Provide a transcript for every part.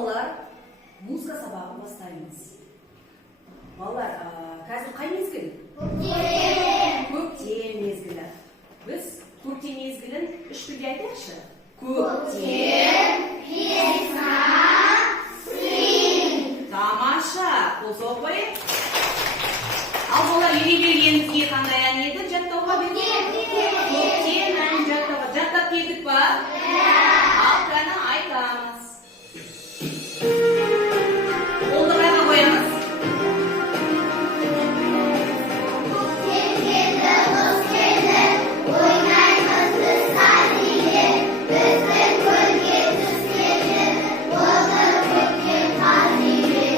балалар, музыка сабағын бастаймыз. Балалар, қазір қай мезгіл? Көктем мезгілі. Біз көктем мезгілін үш тілде айтайықшы. Көктем, весна, сын. Тамаша, қол соғып қойып. Ал балалар, үйге келгенімізге қандай ән еді? Жаттауға берді? Көктем әнін жаттауға. Жаттап келдік па? Ал қана айтамыз. Қолды қана қоямыз. Көктем келді, құс келді, ойнаймыз біз сәлиге, біздің көлге түскелі, болды көктем қазиге.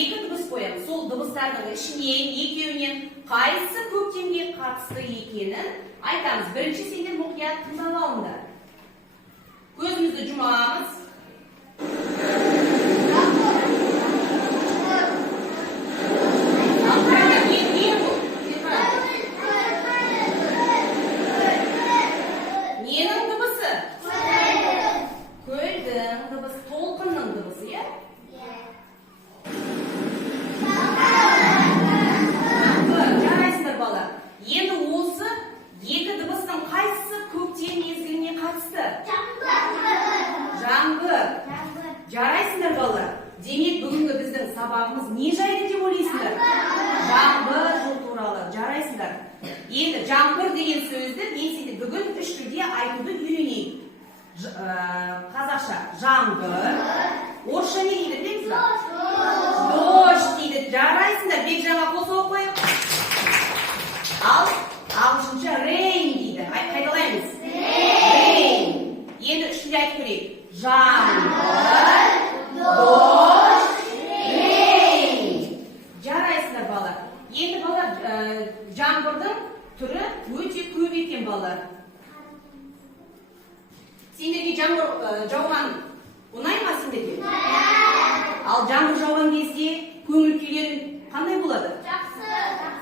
Екі дыбыс қоямыз. Сол дыбыстардың ішінен, екеуінен қайсы көктемге қатысты екенін айтамыз. Бірінші сендер мұқият тыңдап алыңдар. Көзімізді жұмамыз. Ненің дыбысы? Көлдің дыбысы, толқынның дыбысы, е? Енді осы екі дыбыстың қайсысы көктем мезгіліне қатысты? Жаңбыр. Жарайсыңдар балалар. Демек бүгінгі біздің сабағымыз не жайлы деп ойлайсыңдар? Жаңбыр жыл туралы. Жарайсыңдар. Енді жаңбыр деген сөзді мен сендер бүгін үш тілде айтуды үйренейік. Қазақша жаңбыр. Орысша не дейді білеміз ба? Дождь дейді. Жарайсыңдар. Бек жаңа қол соғып қойып. Ал ағылшынша rain дейді. Қайталаймыз. Rain. Енді үшінде айтып көрейік. Жаңбыр, дождь, rain. Жарайсыңдар балалар. Енді балалар жаңбырдың түрі өте көп екен балалар. Сендерге жаңбыр жауған ұнай ма сендерге? Ал жаңбыр жауған кезде көңіл күйлерің қандай болады?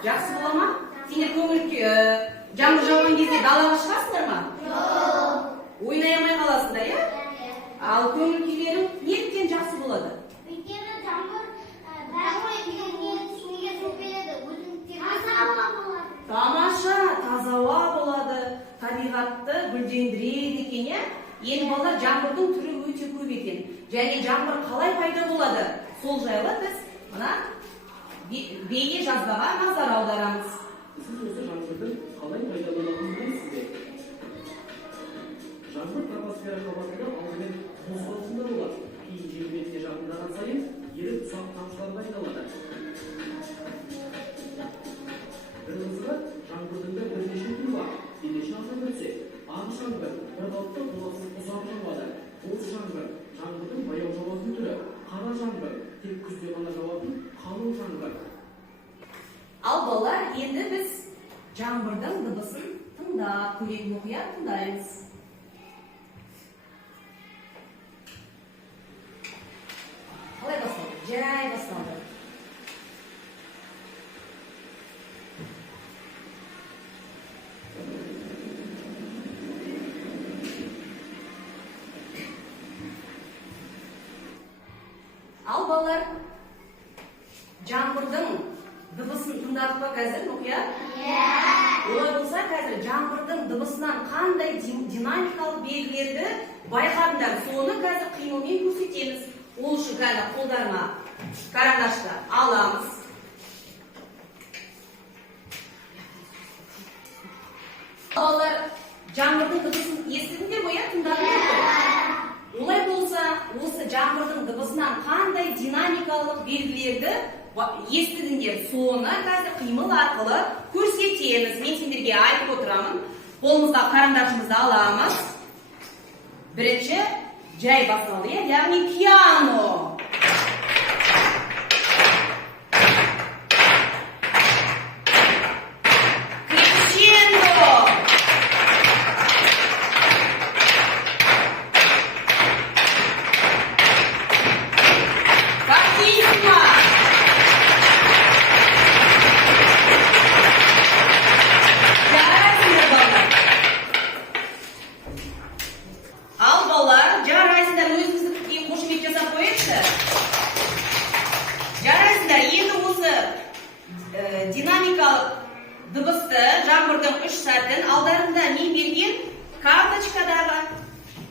Жақсы бола ма? Сендер көңіл жаңбыр жауған кезде далаға шығасыңдар ма? Жоқ. Ойнай алмай қаласыңдар, иә? Ал көңіл күйлерің неліктен жақсы болады? Өйткені жаңбыр суға соқпайды, таза ауа болады. Тамаша, таза ауа болады, табиғатты гүлдендіреді екен, иә? Енді балалар жаңбырдың түрі өте көп екен. Және жаңбыр қалай пайда болады? Сол жайлы біз мына бейне жазбаға назар аударамыз. Сіз осы жаңбырдың қалай пайда болатынын білесіз бе? Жаңбыр тропосфера қабатында алдымен қозғалысында болады. Кейін жер бетіне жақындаған сайын еріп ұсақ тамшыларға айналады. Бір қызығы жаңбырдың да бірнеше түрі бар. Келесі жаңбыр бөлсе, ақ жаңбыр бір қалыпты толассыз ұзақ жауады. Боз жаңбыр жаңбырдың баяу жауатын түрі. Қара жаңбыр тек күзде ғана жауатын қалың жаңбыр. Ал балалар, енді біз жаңбырдың дыбысын тыңдап, көрейік, мұқият тыңдаймыз. Қалай басталды? Жай басталды. Ал балалар, жаңбырдың дыбысын тыңдадық па қазір, мұқият? Олай болса қазір жаңбырдың дыбысынан қандай динамикалық белгілерді байқадыңдар. Соны қазір қимылмен көрсетеміз. Ол үшін қазір қолдарына карандашты аламыз. Балалар, жаңбырдың дыбысын естідіңдер ме, тыңдадыңдар ма? Олай болса, осы жаңбырдың дыбысынан қандай динамикалық белгілерді естідіңдер, соны қазір қимыл арқылы көрсетеміз. Мен сендерге айтып отырамын. Қолымызға карандашымызды аламыз. Бірінші жай басталды, яғни пиано. Крещендо.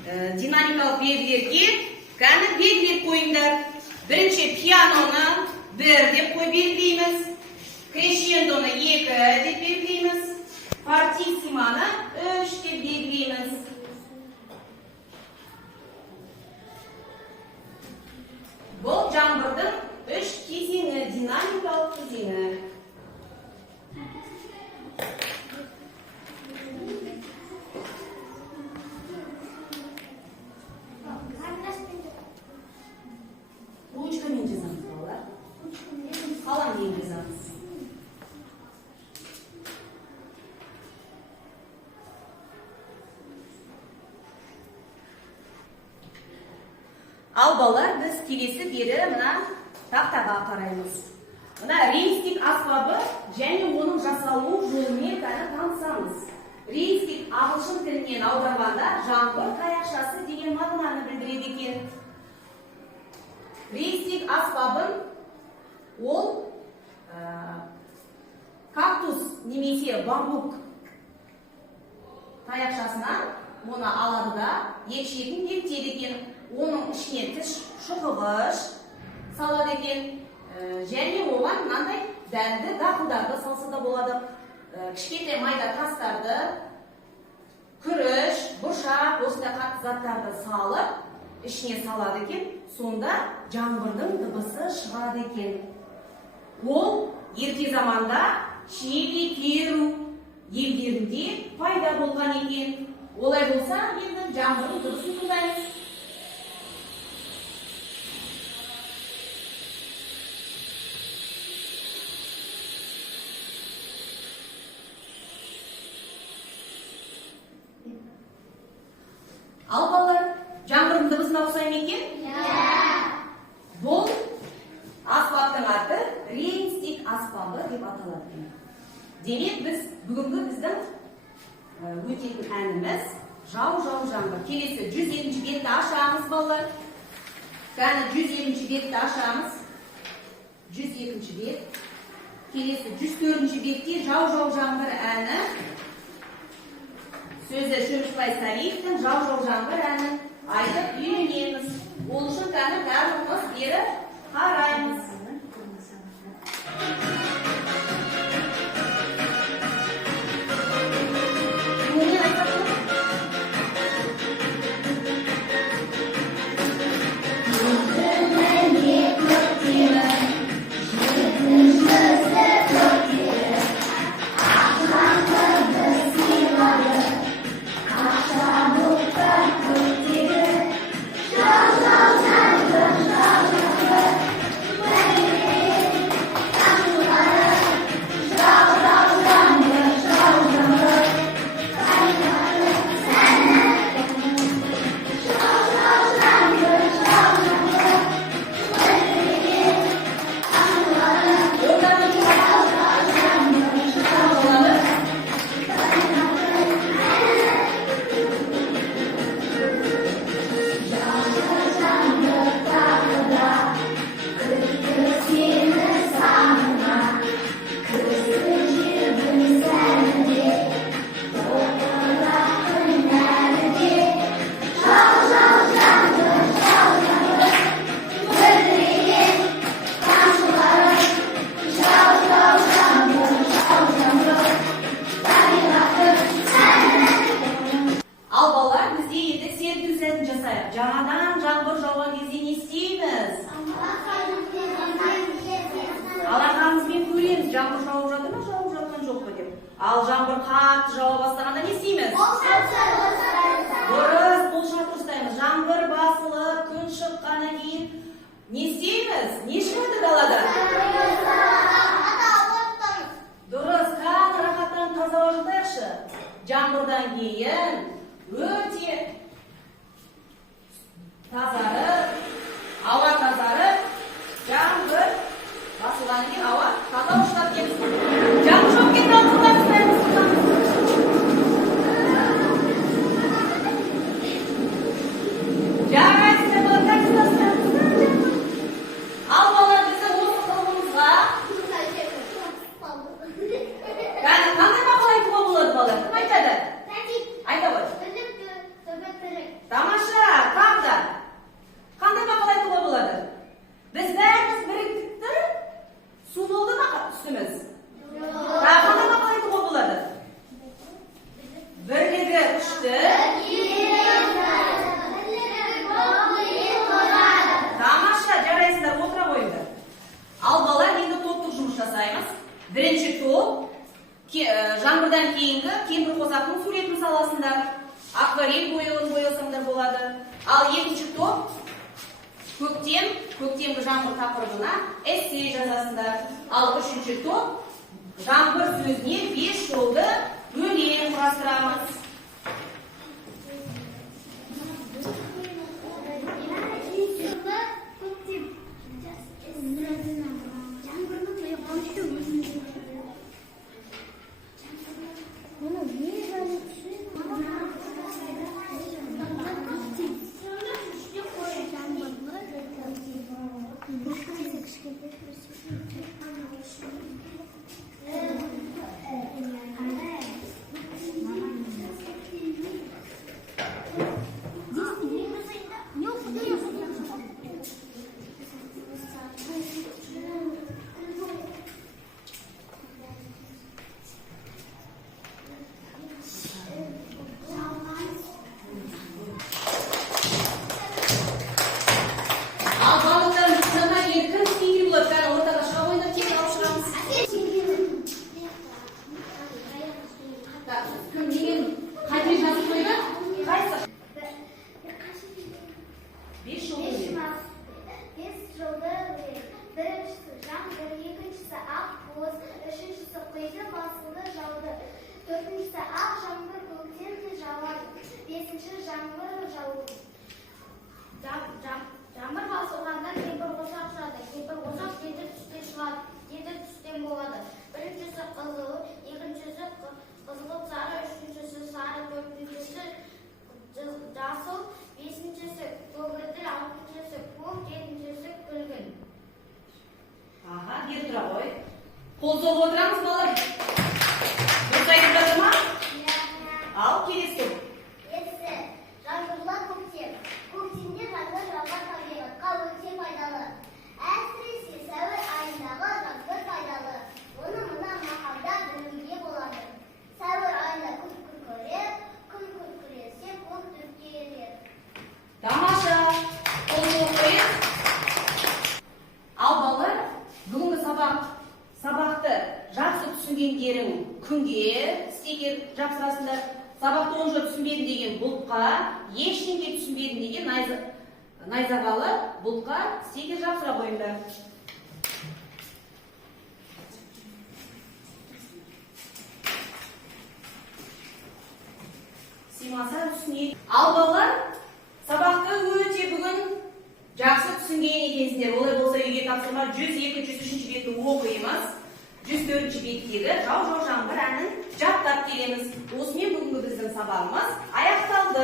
dinamikалық белгілерге кәні белгілеп қойыңдар. Бірінші пианоны 1 деп қой белгілейміз. Крещендоны 2 деп белгілейміз. Фортиссиманы 3 деп белгілейміз. Бұл жаңбырдың 3 кезеңі, динамикалық кезеңі. Ручкамен жазамыз, балалар. Қаламмен жазамыз. Ал балалар, біз келесі бері мына тақтаға қараймыз. Мына рейстік аспабы және оның жасалу жолымен танысамыз. Рейстік ағылшын тілінен аударғанда жаңбыр таяқшасы деген мағынаны білдіреді екен. Рейстік аспабын ол кактус немесе бамбук таяқшасынан оны алады да екі шетін бекітеді екен. Оның ішіне тіс шұқығыш салады екен. Және оған мынандай дәнді дақылдарды салса да болады. Кішкентай майда тастарды, күріш, бұршақ, осындай қатты заттарды салып, ішіне салады екен. Сонда жаңбырдың дыбысы шығады екен. Ол ерте заманда Чили, Перу елдерінде пайда болған екен. Олай болса, енді жаңбырдың дыбысын тыңдаймыз. Ал балалар, жаңбырдың дыбысына ұқсай ма екен? Бұл аспаптың аты рейстік аспабы деп аталады. Демек біз бүгінгі біздің өтетін әніміз жау жаңбыр. Келесі 107-ші бетті ашамыз, балалар. Кәні 107-ші бетті ашамыз. 102-ші бет. Келесі 104-ші бетте жау жаңбыр әні. Сөзі Шөмішбай Сарифтің жау жаңбыр әнін айтып үйренеміз. Ол үшін кәні бәріміз бері қараймыз. Жаңадан жаңбыр жауған кезде не істейміз? Алақанымызбен көреміз, жаңбыр жауып жатыр ма, жауып жатқан жоқ па деп. Ал жаңбыр қатты жауа бастағанда не істейміз? Дұрыс, қол шатыр ұстаймыз. Жаңбыр басылып, күн шыққаннан кейін не істейміз? Не шығады далада? Дұрыс, қан рахаттан таза жатайықшы. Жаңбырдан кейін өте тазарып, ауа тазарып, жаңбыр басылғаннан кейін ауа таза ұштап кетсін. Жаңбыр жауып кетті, алтындар ұстаймыз. Жарайсыздар, балалар, ұстаймыз. Ал балалар, біздің осы қылығымызға қандай мақал айтуға болады, балалар? Кім айтады? Айта ғой. Тамаша. кейінгі кемпір қосақтың суретін саласыңдар. Акварель бояуын боясаңдар болады. Ал екінші топ көктемгі жаңбыр тақырыбына эссе жазасыңдар. Ал үшінші топ жаңбыр сөзіне 5 жолды өлең құрастырамыз. Жаңбыр басылғанда кемпір қосақ шығады. Кемпір қосақ жеті түстен шығады. Жеті түстен болады. Біріншісі қызыл, екіншісі қызғылт сары, үшіншісі сары, төртіншісі жасыл, бесіншісі көгілдір, алтыншысы көк, жетіншісі күлгін. Аха, бері тұра ғой. Қол соғып отырамыз балалар. Дұрыс айтып жатыр ма? Ал келесі. Жаңбырлар көктем. Көктемде жаңбыр жауған табиғатқа өте пайдалы. Әсіресе сәуір айындағы жаңбыр пайдалы. Оны мына мақалда білуге болады. Сәуір айында күн күркіреп, күн күркіресе көк түпке ерер. Тамаша. Қол соғып қойыңыз. Ал балалар, бүгінгі сабақты жақсы түсінгендерің күнге стикер жапсырасыңдар. Сабақты онша түсінбедім деген бұлтқа, ештеңке түсінбедім деген найзағалы бұлтқа стикер жапсыра қойыңдар. Симаса түсіне. Ал балалар, сабақты өте бүгін жақсы түсінген екенсіңдер. Олай болса үйге тапсырма 102-103 бетті оқимыз. 104 беттегі жау жаңбыр әнін жаттап келеміз. Осымен бүгінгі біздің сабағымыз аяқталды.